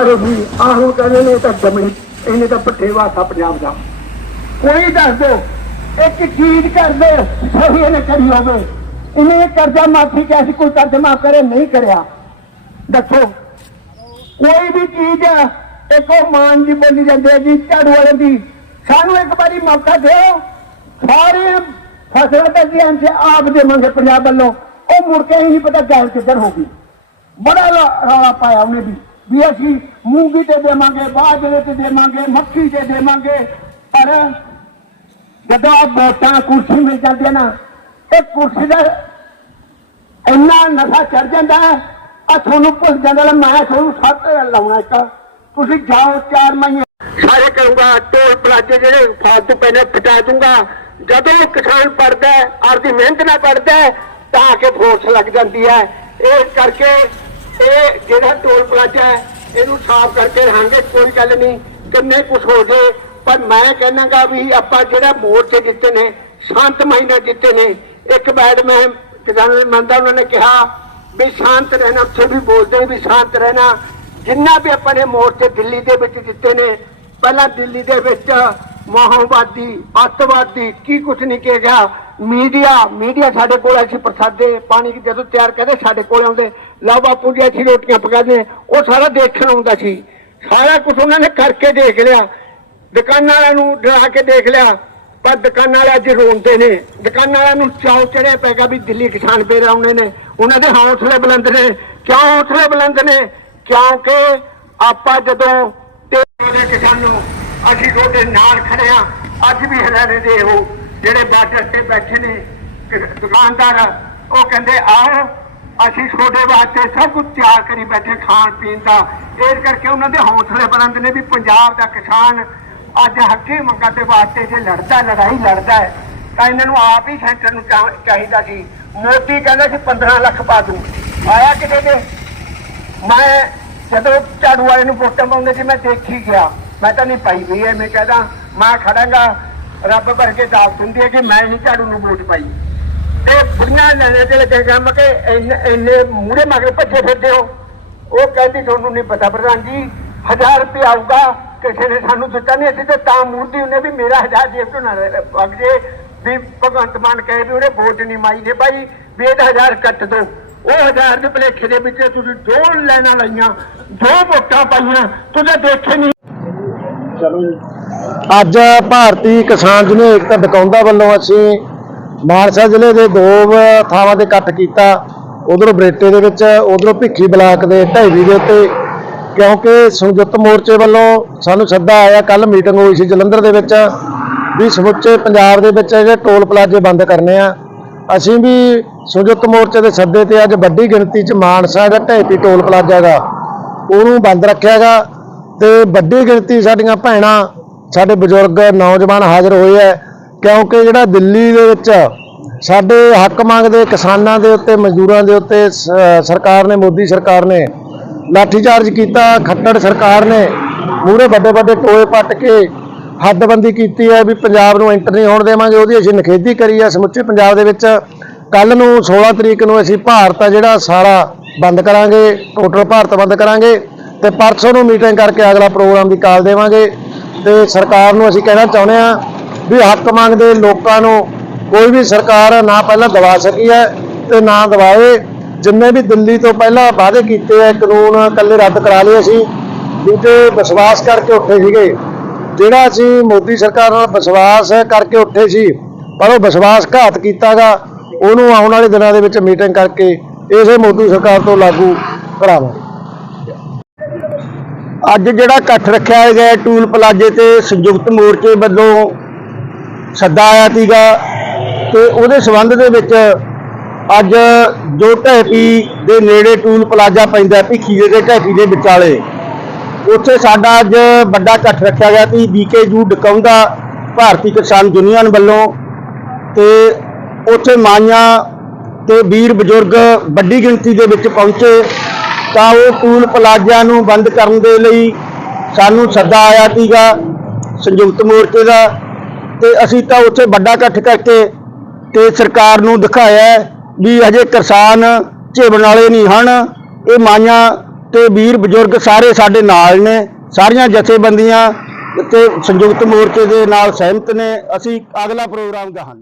ਅਰੇ ਆਹੋ ਕਹਿੰਦੇ ਨੇ ਤਾਂ ਜਮਣੀ, ਇਹਨੇ ਤਾਂ ਪੱਠੇ ਵਾਸਾ ਪੰਜਾਬ ਦਾ। ਕੋਈ ਦੱਸ ਦੋ ਇੱਕ ਚੀਜ਼ ਕਰ ਦੇ, ਸਹੀ ਇਹਨੇ ਕਰੀ ਹੋਵੇ। ਇਹਨੇ ਕਰਜ਼ਾ ਮਾਫੀ ਕਿਹਾ ਸੀ, ਕੋਈ ਕਰਜ਼ਾ ਮਾਫ ਕਰੇ, ਨਹੀਂ ਕਰਿਆ। ਦੱਸੋ, ਕੋਈ ਵੀ ਚੀਜ਼ ਇੱਕ ਉਹ ਮਾਨ ਜੀ ਬੋਲੀ ਜਾਂਦੇ ਹੈ ਜੀ, ਝਾੜੂ ਵਾਲੇ ਦੀ। ਸਾਨੂੰ ਇੱਕ ਵਾਰੀ ਮੌਕਾ ਦਿਓ, ਸਾਰੇ ਫਸਲਾਂ ਤੇ ਜੀ ਆਪ ਦੇਵਾਂਗੇ ਪੰਜਾਬ ਵੱਲੋਂ। ਉਹ ਮੁੜ ਕੇ ਹੀ ਨਹੀਂ ਪਤਾ ਗੱਲ ਕਿੱਧਰ ਹੋ ਗਈ। ਬੜਾ ਲਾ- ਰੌਲਾ ਪਾਇਆ ਉਹਨੇ ਵੀ। ਵੀ ਅਸੀਂ ਮੂੰਗੀ ਤੇ ਦੇਵਾਂਗੇ ਬਾਜਰੇ ਤੇ ਦੇਵਾਂਗੇ, ਮੱਕੀ ਤੇ ਦੇਵਾਂਗੇ, ਪਰ ਜਦੋਂ ਆ ਵੋਟਾਂ ਕੁਰਸੀ ਮਿਲ ਜਾਂਦੀ ਨਾ ਇਹ ਕੁਰਸੀ ਦਾ ਇੰਨਾ ਨਸ਼ਾ ਚੜ ਜਾਂਦਾ ਹੈ ਆ ਤੁਹਾਨੂੰ ਭੁੱਲ ਜਾਂਦਾ ਮੈਂ ਤੁਹਾਨੂੰ ਸੱਤ ਲਾਉਣਾ ਇੱਕ। ਤੁਸੀਂ ਜਾਓ, ਚਾਰ ਮਹੀਨੇ ਸਾਰੇ ਕਰੂੰਗਾ ਟੋਲ ਪਲਾਜੇ ਜਿਹੜੇ ਫਾਲਤੂ ਪੈਨੇ ਪਟਾ ਦੂੰਗਾ। ਜਦੋਂ ਕਿਸਾਨ ਪੜਦਾ ਆਪਦੀ ਮਿਹਨਤ ਨਾਲ ਪੜਦਾ ਤਾਂ ਆ ਕੇ ਫੋਰਸ ਲੱਗ ਜਾਂਦੀ ਹੈ। ਇਸ ਕਰਕੇ ਇਹ ਜਿਹੜਾ ਟੋਲ ਪਲਾਜਾ ਹੈ, ਇਹਨੂੰ ਸਾਫ਼ ਕਰਕੇ ਰਹਾਂਗੇ, ਕੋਈ ਗੱਲ ਨਹੀਂ। ਕਿੰਨੇ ਕੁਛ ਹੋ ਜੇ, ਪਰ ਮੈਂ ਕਹਿਣਾਗਾ ਵੀ ਆਪਾਂ ਜਿਹੜਾ ਮੋਰਚੇ ਜਿੱਤੇ ਨੇ, ਸ਼ਾਂਤ ਮਹੀਨਾ ਜਿੱਤੇ ਨੇ, ਇੱਕ ਬੈਡ ਮੈਂ ਕਿਸਾਨਾਂ ਦੇ ਮੰਦਾ ਉਹਨਾਂ ਨੇ ਕਿਹਾ ਵੀ ਸ਼ਾਂਤ ਰਹਿਣਾ, ਉੱਥੇ ਵੀ ਬੋਲਦੇ ਵੀ ਸ਼ਾਂਤ ਰਹਿਣਾ। ਜਿੰਨਾ ਵੀ ਆਪਾਂ ਨੇ ਮੋਰਚੇ ਦਿੱਲੀ ਦੇ ਵਿੱਚ ਜਿੱਤੇ ਨੇ, ਪਹਿਲਾਂ ਦਿੱਲੀ ਦੇ ਵਿੱਚ ਮਾਹੌਵਾਦੀ ਅੱਤਵਾਦੀ, ਕੀ ਕੁਛ ਨਹੀਂ ਕਿਹਾ ਮੀਡੀਆ ਮੀਡੀਆ ਸਾਡੇ ਕੋਲ ਅਸੀਂ ਪ੍ਰਸਾਦੇ, ਪਾਣੀ ਦੀ ਜਦੋਂ ਤਿਆਰ ਕਰਦੇ, ਸਾਡੇ ਕੋਲ ਆਉਂਦੇ। ਲਾ ਬਾਪੂ ਜੀ ਅਸੀਂ ਰੋਟੀਆਂ ਪਕਾਉਂਦੇ ਉਹ ਸਾਰਾ ਦੇਖਣ ਆਉਂਦਾ ਸੀ। ਸਾਰਾ ਕੁਝ ਉਹਨਾਂ ਨੇ ਕਰਕੇ ਦੇਖ ਲਿਆ। ਦੁਕਾਨਾਂ ਵਾਲਿਆਂ ਨੂੰ ਡਰਾ ਕੇ ਦੇਖ ਲਿਆ। ਪਰ ਦੁਕਾਨਾਂ ਵਾਲੇ ਅੱਜ ਰੋਂਦੇ ਨੇ। ਦੁਕਾਨਾਂ ਵਾਲਿਆਂ ਨੂੰ ਚਾਉ ਚੜਿਆ ਪੈਗਾ ਵੀ ਦਿੱਲੀ ਕਿਸਾਨ ਫੇਰ ਆਉਣੇ ਨੇ। ਉਹਨਾਂ ਦੇ ਹੌਸਲੇ ਬੁਲੰਦ ਨੇ। ਕਿਉਂ ਹੌਸਲੇ ਬੁਲੰਦ ਨੇ? ਕਿਉਂਕਿ ਆਪਾਂ ਜਦੋਂ ਤੇ ਉਹਦੇ ਕਿਸਾਨੋਂ ਅਸੀਂ ਤੁਹਾਡੇ ਨਾਲ ਖੜੇ ਆ ਅੱਜ ਵੀ ਹਰਿਆਣੇ ਦੇ ਉਹ ਜਿਹੜੇ ਬਾਰਡਰ ਤੇ ਬੈਠੇ ਨੇ, ਦੁਕਾਨਦਾਰ, ਉਹ ਕਹਿੰਦੇ, ਆਓ ਅਸੀਂ ਤੁਹਾਡੇ ਵਾਸਤੇ ਸਭ ਕੁਝ ਤਿਆਰ ਕਰੀ ਬੈਠੇ ਖਾਣ ਪੀਣ ਦਾ। ਇਸ ਕਰਕੇ ਉਹਨਾਂ ਦੇ ਹੌਸਲੇ ਬੁਲੰਦ ਨੇ ਵੀ ਪੰਜਾਬ ਦਾ ਕਿਸਾਨ ਅੱਜ ਹੱਕੀ ਮੰਗਾਂ ਦੇ ਵਾਸਤੇ ਜੇ ਲੜਦਾ, ਲੜਾਈ ਲੜਦਾ ਹੈ, ਤਾਂ ਇਹਨਾਂ ਨੂੰ ਆਪ ਹੀ ਸੈਂਟਰ ਨੂੰ ਚਾਹੀਦਾ ਸੀ। ਮੋਦੀ ਕਹਿੰਦਾ ਸੀ 15 ਲੱਖ ਪਾ ਦੂੰ। ਆਇਆ ਕਿਤੇ ਦੇ ਮੈਂ ਜਦੋਂ ਝਾੜੂ ਵਾਲੇ ਨੂੰ ਵੋਟਾਂ ਪਾਉਂਦੇ ਸੀ, ਮੈਂ ਦੇਖੀ ਗਿਆ। ਮੈਂ ਤਾਂ ਨਹੀਂ ਪਾਈ ਗਈ ਐ ਮੈਂ ਕਹਦਾ, ਮੈਂ ਖੜਾਂਗਾ, ਰੱਬ ਭਰ ਕੇ ਦਾਤ ਦਿੰਦੀ ਹੈ ਕਿ ਮੈਂ ਨਹੀਂ ਝਾੜੂ ਨੂੰ ਵੋਟ ਪਾਈ। ਤੇ ਬੁੜੀਆਂ ਲੈਣੇ ਤੇ ਲੱਗੇ ਕੰਮ ਕਿ ਇੰਨੇ- ਇੰਨੇ ਮਗਰ ਭੱਜੇ ਫਿਰਦੇ ਹੋ। ਉਹ ਕਹਿੰਦੀ, ਤੁਹਾਨੂੰ ਨਹੀਂ ਪਤਾ ਪ੍ਰਧਾਨ ਜੀ 1000 ਰੁਪਏ ਆਊਗਾ। ਕਿਸੇ ਨੇ ਸਾਨੂੰ ਦਿੱਤਾ ਨਹੀਂ। ਅਸੀਂ ਤੇ ਤਾਂ ਮੂਰਤੀ ਉਹਨੇ ਵੀ ਮੇਰਾ 1000 ਜੇਬ ਤੋਂ ਨਾ ਪੱਗ ਜੇ। ਵੀ ਭਗਵੰਤ ਮਾਨ ਕਹੇ ਵੀ ਉਹਨੇ ਵੋਟ ਨਹੀਂ ਮਾਈ ਨੇ ਭਾਈ, ਵੀ ਇਹਦਾ 1000 ਕੱਟ ਦੋ। ਉਹ 1000 ਦੇ ਭਲੇਖੇ ਦੇ ਵਿੱਚ ਤੁਸੀਂ ਦੋ ਲੈਣਾ ਲਈਆਂ, ਦੋ ਵੋਟਾਂ ਪਾਈਆਂ। ਤੁਸੀਂ ਦੇਖੇ ਨਹੀਂ। ਅੱਜ ਭਾਰਤੀ ਕਿਸਾਨ ਯੂਨੀਅਨ ਏਕਤਾ ਡਕਾਉਂਦਾ ਵੱਲੋਂ ਅਸੀਂ ਮਾਨਸਾ ਜ਼ਿਲ੍ਹੇ ਦੇ ਦੋ ਥਾਵਾਂ ਤੇ ਇਕੱਠ ਕੀਤਾ। ਉਧਰੋਂ ਬਰੇਟੇ ਦੇ ਵਿੱਚ, ਉਧਰੋਂ ਭਿੱਖੀ ਬਲਾਕ ਦੇ ਢਾਈਵੀ ਦੇ ਉੱਤੇ। ਕਿਉਂਕਿ ਸੰਯੁਕਤ ਮੋਰਚੇ ਵੱਲੋਂ ਸਾਨੂੰ ਸੱਦਾ ਆਇਆ ਕੱਲ ਮੀਟਿੰਗ ਹੋਈ ਸੀ ਜਲੰਧਰ ਦੇ ਵਿੱਚ, ਵੀ ਸਮੁੱਚੇ ਪੰਜਾਬ ਦੇ ਵਿੱਚ ਜਿਹੜੇ ਟੋਲ ਪਲਾਜ਼ੇ ਬੰਦ ਕਰਨੇ ਆ। ਅਸੀਂ ਵੀ ਸੰਯੁਕਤ ਮੋਰਚੇ ਦੇ ਸੱਦੇ ਤੇ ਅੱਜ ਵੱਡੀ ਗਿਣਤੀ 'ਚ ਮਾਨਸਾ ਦਾ ਢੈਪੀ ਟੋਲ ਪਲਾਜ਼ਾ ਹੈਗਾ, ਉਹਨੂੰ ਬੰਦ ਰੱਖਿਆਗਾ ਤੇ ਵੱਡੀ ਗਿਣਤੀ ਸਾਡੀਆਂ ਭੈਣਾਂ, ਸਾਡੇ ਬਜ਼ੁਰਗ, ਨੌਜਵਾਨ ਹਾਜ਼ਰ ਹੋਏ ਆ। ਕਿਉਂਕਿ ਜਿਹੜਾ ਦਿੱਲੀ ਦੇ ਵਿੱਚ ਸਾਡੇ ਹੱਕ ਮੰਗਦੇ ਕਿਸਾਨਾਂ ਦੇ ਉੱਤੇ, ਮਜ਼ਦੂਰਾਂ ਦੇ ਉੱਤੇ, ਸ- ਸਰਕਾਰ ਨੇ, ਮੋਦੀ ਸਰਕਾਰ ਨੇ ਲਾਠੀਚਾਰਜ ਕੀਤਾ, ਖੱਟੜ ਸਰਕਾਰ ਨੇ ਮੂਹਰੇ ਵੱਡੇ ਵੱਡੇ ਟੋਏ ਪੱਟ ਕੇ ਹੱਦਬੰਦੀ ਕੀਤੀ ਹੈ ਵੀ ਪੰਜਾਬ ਨੂੰ ਐਂਟਰ ਨਹੀਂ ਹੋਣ ਦੇਵਾਂਗੇ, ਉਹਦੀ ਅਸੀਂ ਨਿਖੇਧੀ ਕਰੀ ਹੈ, ਸਮੁੱਚੇ ਪੰਜਾਬ ਦੇ ਵਿੱਚ ਕੱਲ ਨੂੰ 16 ਤਰੀਕ ਨੂੰ ਅਸੀਂ ਭਾਰਤ ਆ ਜਿਹੜਾ ਸਾਰਾ ਬੰਦ ਕਰਾਂਗੇ ਟੋਟਲ ਭਾਰਤ ਬੰਦ ਕਰਾਂਗੇ ਤੇ ਪਰਸੋਂ ਨੂੰ ਮੀਟਿੰਗ ਕਰਕੇ ਅਗਲਾ ਪ੍ਰੋਗਰਾਮ ਦੀ ਕਾਲ ਦੇਵਾਂਗੇ ਤੇ ਸਰਕਾਰ ਨੂੰ ਅਸੀਂ ਕਹਿਣਾ ਚਾਹੁੰਦੇ ਆ ਵੀ ਹੱਕ ਮੰਗਦੇ ਲੋਕਾਂ ਨੂੰ ਕੋਈ ਵੀ ਸਰਕਾਰ ਨਾ ਪਹਿਲਾਂ ਦਵਾ ਸਕੀ ਹੈ ਤੇ ਨਾ ਦਵਾਏ। ਜਿੰਨੇ ਵੀ ਦਿੱਲੀ ਤੋਂ ਪਹਿਲਾਂ ਵਾਅਦੇ ਕੀਤੇ ਆ, ਕਾਨੂੰਨ ਇਕੱਲੇ ਰੱਦ ਕਰਾ ਲਏ ਅਸੀਂ, ਦੂਜੇ ਵਿਸ਼ਵਾਸ ਕਰਕੇ ਉੱਠੇ ਸੀਗੇ। ਜਿਹੜਾ ਅਸੀਂ ਮੋਦੀ ਸਰਕਾਰ ਨਾਲ ਵਿਸ਼ਵਾਸ ਕਰਕੇ ਉੱਠੇ ਸੀ, ਪਰ ਉਹ ਵਿਸ਼ਵਾਸ ਘਾਤ ਕੀਤਾਗਾ, ਉਹਨੂੰ ਆਉਣ ਵਾਲੇ ਦਿਨਾਂ ਦੇ ਵਿੱਚ ਮੀਟਿੰਗ ਕਰਕੇ ਇਸੇ ਮੋਦੀ ਸਰਕਾਰ ਤੋਂ ਲਾਗੂ ਕਰਾਵਾਂਗੇ। ਅੱਜ ਜਿਹੜਾ ਇਕੱਠ ਰੱਖਿਆ ਗਿਆ ਟੂਲ ਪਲਾਜੇ ਤੇ ਸੰਯੁਕਤ ਮੋਰਚੇ ਵੱਲੋਂ ਸੱਦਾ ਆਇਆ ਸੀਗਾ ਤੇ ਉਹਦੇ ਸੰਬੰਧ ਦੇ ਵਿੱਚ ਅੱਜ ਜੋ ਢੈਪੀ ਦੇ ਨੇੜੇ ਟੂਲ ਪਲਾਜਾ ਪੈਂਦਾ ਭਿੱਖੀ ਦੇ ਤੇ ਢੈਪੀ ਦੇ ਵਿਚਾਲੇ, ਉੱਥੇ ਸਾਡਾ ਅੱਜ ਵੱਡਾ ਇਕੱਠ ਰੱਖਿਆ ਗਿਆ ਸੀ ਬੀਕੇਯੂ ਡਕਾਉਂਦਾ ਭਾਰਤੀ ਕਿਸਾਨ ਯੂਨੀਅਨ ਵੱਲੋਂ ਤੇ ਉੱਥੇ ਮਾਈਆਂ ਤੇ ਵੀਰ ਬਜ਼ੁਰਗ ਵੱਡੀ ਗਿਣਤੀ ਦੇ ਵਿੱਚ ਪਹੁੰਚੇ ਤਾਂ ਉਹ ਟੂਲ ਪਲਾਜ਼ਿਆਂ ਨੂੰ ਬੰਦ ਕਰਨ ਦੇ ਲਈ ਸਾਨੂੰ ਸੱਦਾ ਆਇਆ ਸੀਗਾ ਸੰਯੁਕਤ ਮੋਰਚੇ ਦਾ ਤੇ ਅਸੀਂ ਤਾਂ ਉੱਥੇ ਵੱਡਾ ਇਕੱਠ ਕਰਕੇ ਤੇ ਸਰਕਾਰ ਨੂੰ ਦਿਖਾਇਆ ਵੀ ਅਜੇ ਕਿਸਾਨ ਝੇਬਣ ਵਾਲੇ ਨਹੀਂ ਹਨ। ਇਹ ਮਾਈਆਂ ਤੇ ਵੀਰ ਬਜ਼ੁਰਗ ਸਾਰੇ ਸਾਡੇ ਨਾਲ ਨੇ, ਸਾਰੀਆਂ ਜਥੇਬੰਦੀਆਂ ਤੇ ਸੰਯੁਕਤ ਮੋਰਚੇ ਦੇ ਨਾਲ ਸਹਿਮਤ ਨੇ। ਅਸੀਂ ਅਗਲਾ ਪ੍ਰੋਗਰਾਮ ਗਾਹਾਂ